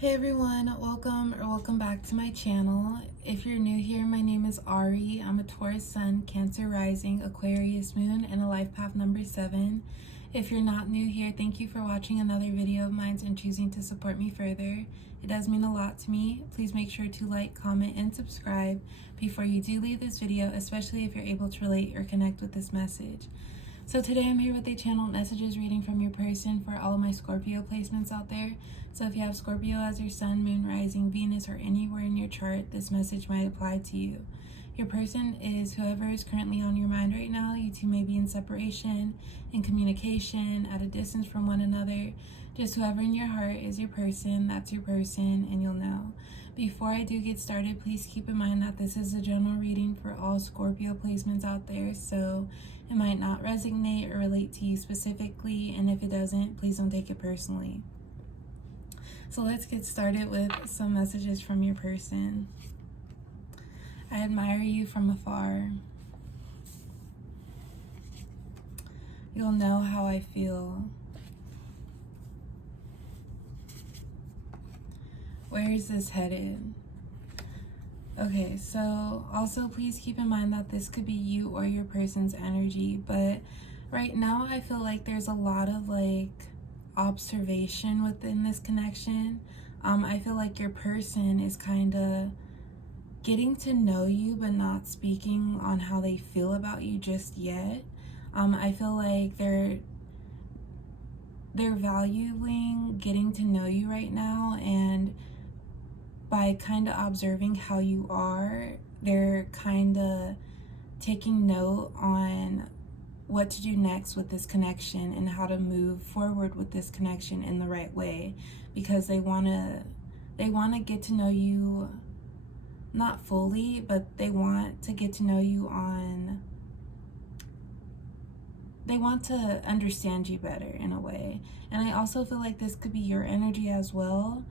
Hey everyone, welcome back to my channel. If you're new here, my name is Ari. I'm a Taurus Sun, Cancer Rising, Aquarius Moon, and a life path number 7. If you're not new here, thank you for watching another video of mine and choosing to support me further. It does mean a lot to me. Please make sure to like, comment, and subscribe before you do leave this video, especially if you're able to relate or connect with this message. So today I'm here with a channeled messages reading from your person for all of my Scorpio placements out there. So if you have Scorpio as your sun, moon, rising, Venus, or anywhere in your chart, this message might apply to you. Your person is whoever is currently on your mind right now. You two may be in separation, in communication, at a distance from one another. Just whoever in your heart is your person, that's your person, and you'll know. Before I do get started, please keep in mind that this is a general reading for all Scorpio placements out there, so it might not resonate or relate to you specifically, and if it doesn't, please don't take it personally. So let's get started with some messages from your person. I admire you from afar. You'll know how I feel. Where is this headed? Okay, so also please keep in mind that this could be you or your person's energy, but right now I feel like there's a lot of observation within this connection. I feel like your person is kind of getting to know you but not speaking on how they feel about you just yet. I feel like they're valuing getting to know you right now, and by kind of observing how you are, they're kind of taking note on what to do next with this connection and how to move forward with this connection in the right way, because they want to get to know you, not fully, but they want to get to know you on, they want to understand you better in a way. And I also feel like this could be your energy as well.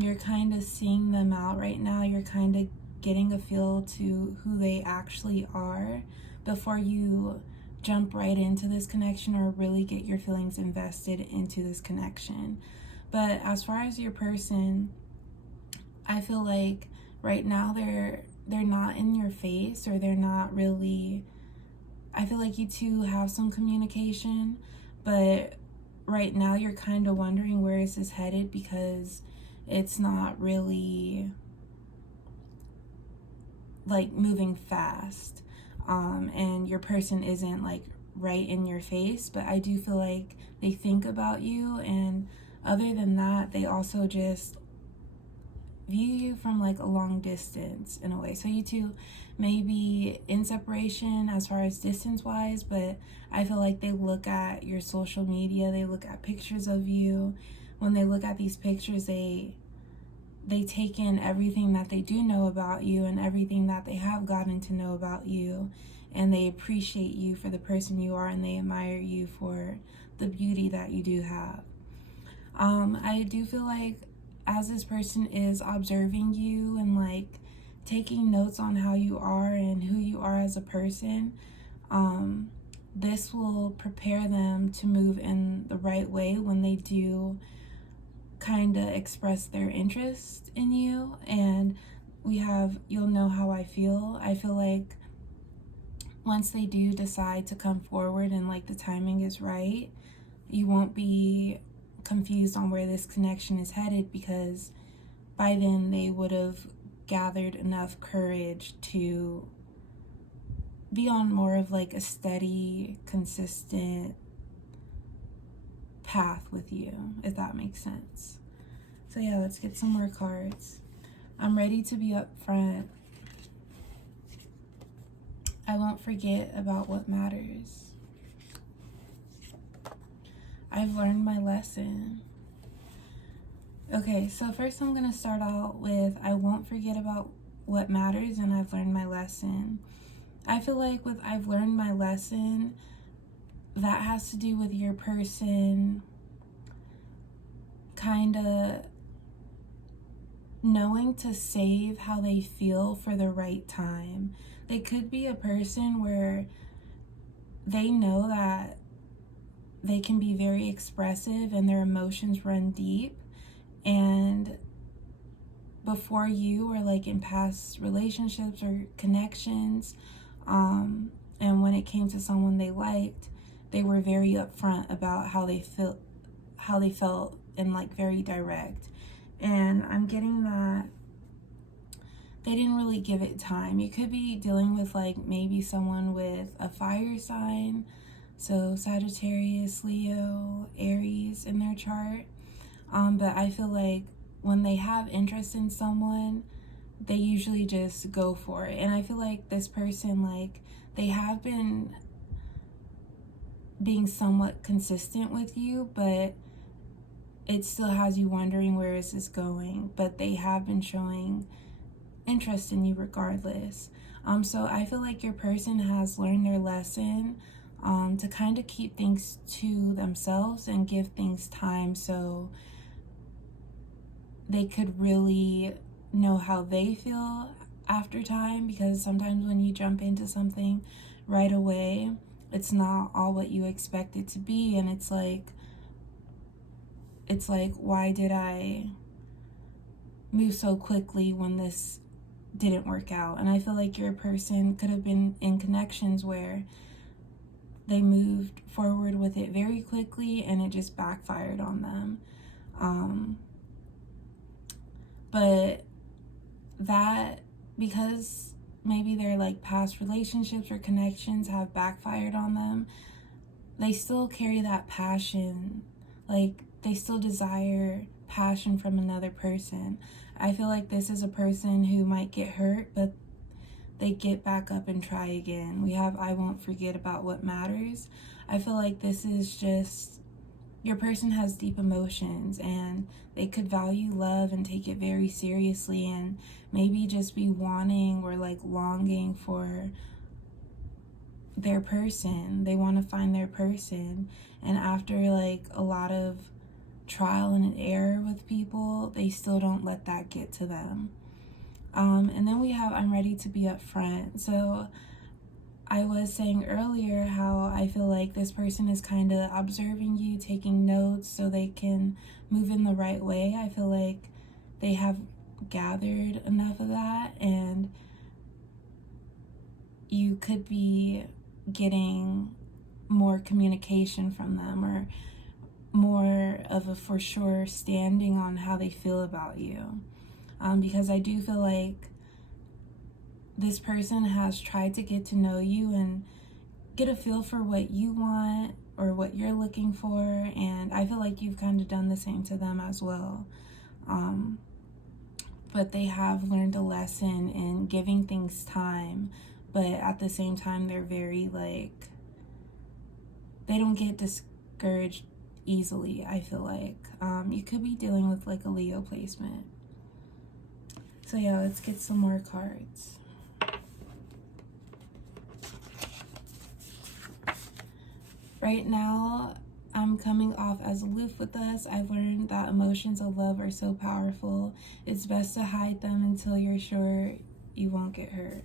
You're kind of seeing them out right now. You're kind of getting a feel to who they actually are before you jump right into this connection or really get your feelings invested into this connection. But as far as your person, I feel like right now they're not in your face, or they're not really, I feel like you two have some communication, but right now you're kind of wondering where is this headed, because it's not really moving fast. And your person isn't right in your face, but I do feel like they think about you, and other than that, they also just view you from a long distance in a way. So you two may be in separation as far as distance wise, but I feel like they look at your social media, they look at pictures of you. When they look at these pictures, they take in everything that they do know about you and everything that they have gotten to know about you, and they appreciate you for the person you are, and they admire you for the beauty that you do have. I do feel like as this person is observing you and taking notes on how you are and who you are as a person, this will prepare them to move in the right way when they do kind of express their interest in you. And we have you'll know how I feel. I feel like once they do decide to come forward and the timing is right, you won't be confused on where this connection is headed, because by then they would have gathered enough courage to be on more of a steady, consistent path with you, if that makes sense. So yeah, let's get some more cards. I'm ready to be upfront. I won't forget about what matters. I've learned my lesson. Okay, so first I'm going to start out with I won't forget about what matters, and I've learned my lesson. I feel like with I've learned my lesson, that has to do with your person kind of knowing to save how they feel for the right time. They could be a person where they know that they can be very expressive and their emotions run deep, and before you or like in past relationships or connections, and when it came to someone they liked, they were very upfront about how they felt, and like very direct. And I'm getting that they didn't really give it time. You could be dealing with like maybe someone with a fire sign, so Sagittarius, Leo, Aries in their chart. But I feel like when they have interest in someone, they usually just go for it. And I feel like this person, like, they have been being somewhat consistent with you, but it still has you wondering, where is this going? But they have been showing interest in you regardless. So I feel like your person has learned their lesson, to kind of keep things to themselves and give things time, so they could really know how they feel after time. Because sometimes when you jump into something right away, it's not all what you expect it to be, and it's like, why did I move so quickly when this didn't work out? And I feel like your person could have been in connections where they moved forward with it very quickly and it just backfired on them. But that, because maybe their like past relationships or connections have backfired on them, they still carry that passion. Like, they still desire passion from another person. I feel like this is a person who might get hurt, but they get back up and try again. We have I won't forget about what matters. I feel like this is just, your person has deep emotions, and they could value love and take it very seriously, and maybe just be wanting or like longing for their person. They want to find their person, and after like a lot of trial and error with people, they still don't let that get to them. And then we have I'm ready to be upfront. So I was saying earlier how I feel like this person is kind of observing you, taking notes so they can move in the right way. I feel like they have gathered enough of that, and you could be getting more communication from them, or more of a for sure standing on how they feel about you. Because I do feel like this person has tried to get to know you and get a feel for what you want or what you're looking for, and I feel like you've kind of done the same to them as well. But they have learned a lesson in giving things time, but at the same time they're very like, they don't get discouraged easily. I feel like you could be dealing with like a Leo placement. So yeah, let's get some more cards. Right now, I'm coming off as aloof with us. I've learned that emotions of love are so powerful. It's best to hide them until you're sure you won't get hurt.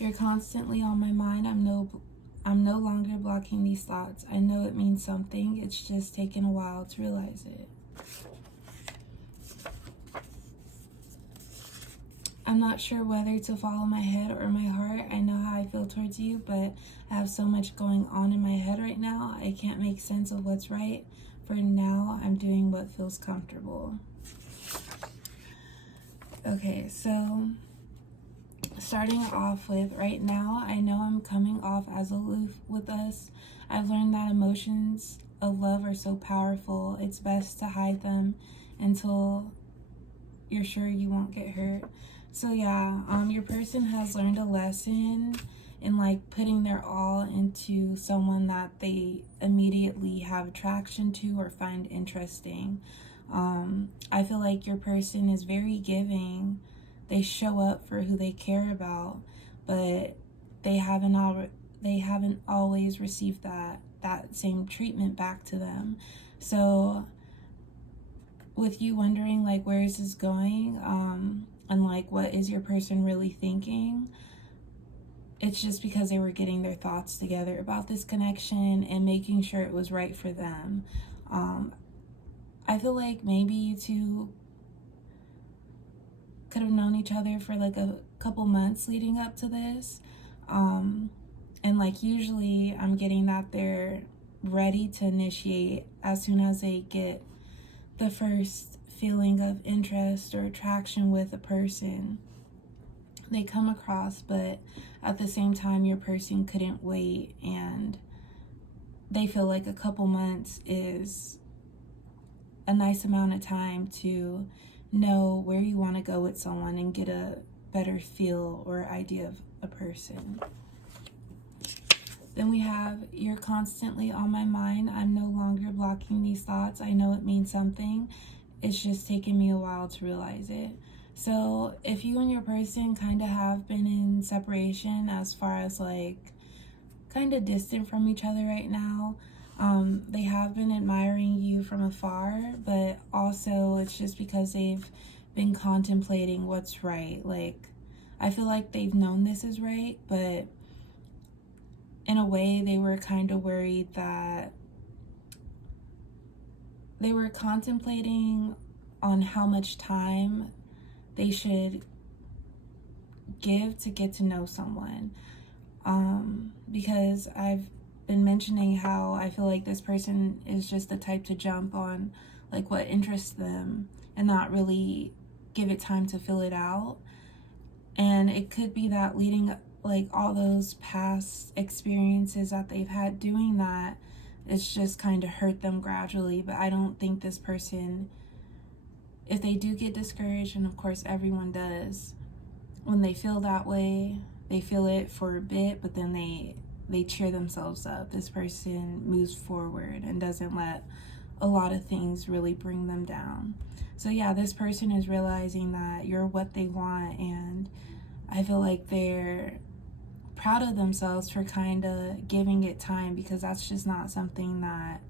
You're constantly on my mind. I'm no longer blocking these thoughts. I know it means something. It's just taken a while to realize it. I'm not sure whether to follow my head or my heart. I know how I feel towards you, but I have so much going on in my head right now. I can't make sense of what's right. For now, I'm doing what feels comfortable. Okay, so starting off with right now, I know I'm coming off as aloof with us. I've learned that emotions of love are so powerful. It's best to hide them until you're sure you won't get hurt. So yeah, your person has learned a lesson in like putting their all into someone that they immediately have attraction to or find interesting. I feel like your person is very giving. They show up for who they care about, but they haven't always received that same treatment back to them. So with you wondering like, where is this going, and like, what is your person really thinking, it's just because they were getting their thoughts together about this connection and making sure it was right for them. I feel like maybe you two could have known each other for like a couple months leading up to this. And like usually I'm getting that they're ready to initiate as soon as they get the first feeling of interest or attraction with a person they come across, but at the same time your person couldn't wait, and they feel like a couple months is a nice amount of time to know where you want to go with someone and get a better feel or idea of a person. Then we have, you're constantly on my mind. I'm no longer blocking these thoughts. I know it means something. It's just taken me a while to realize it. So if you and your person kind of have been in separation, as far as like kind of distant from each other right now, they have been admiring you from afar, but also it's just because they've been contemplating what's right. Like, I feel like they've known this is right, but in a way they were kind of worried that they were contemplating on how much time they should give to get to know someone. Because I've been mentioning how I feel like this person is just the type to jump on like what interests them and not really give it time to fill it out. And it could be that leading like all those past experiences that they've had doing that, it's just kind of hurt them gradually. But I don't think this person, if they do get discouraged, and of course everyone does, when they feel that way, they feel it for a bit, but then they cheer themselves up. This person moves forward and doesn't let a lot of things really bring them down. So yeah, this person is realizing that you're what they want, and I feel like they're proud of themselves for kind of giving it time, because that's just not something that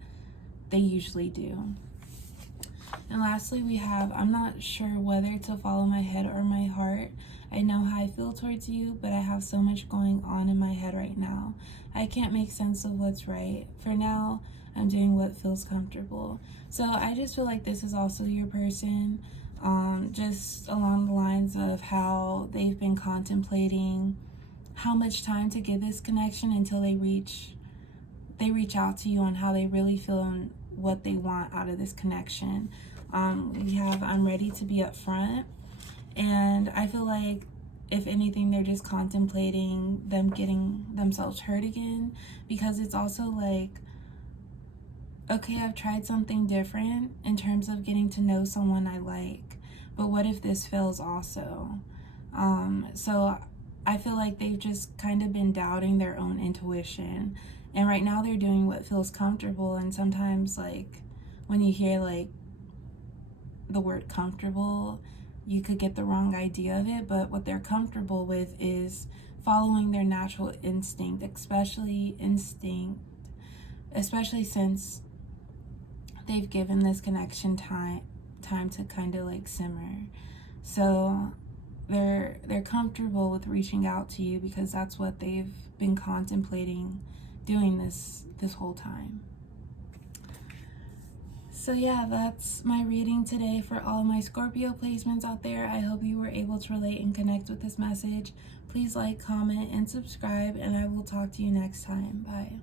they usually do. And lastly, we have, I'm not sure whether to follow my head or my heart. I know how I feel towards you, but I have so much going on in my head right now. I can't make sense of what's right. For now, I'm doing what feels comfortable. So I just feel like this is also your person, just along the lines of how they've been contemplating how much time to give this connection until they reach out to you on how they really feel and what they want out of this connection. We have, I'm ready to be upfront, and I feel like if anything, they're just contemplating them getting themselves hurt again, because it's also like, okay, I've tried something different in terms of getting to know someone I like, but what if this fails also? So I feel like they've just kind of been doubting their own intuition, and right now they're doing what feels comfortable. And sometimes, like, when you hear like the word comfortable, you could get the wrong idea of it, but what they're comfortable with is following their natural instinct, especially since they've given this connection time to kind of like simmer. So they're comfortable with reaching out to you because that's what they've been contemplating doing this whole time. So yeah, that's my reading today for all my Scorpio placements out there. I hope you were able to relate and connect with this message. Please like, comment, and subscribe, and I will talk to you next time. Bye.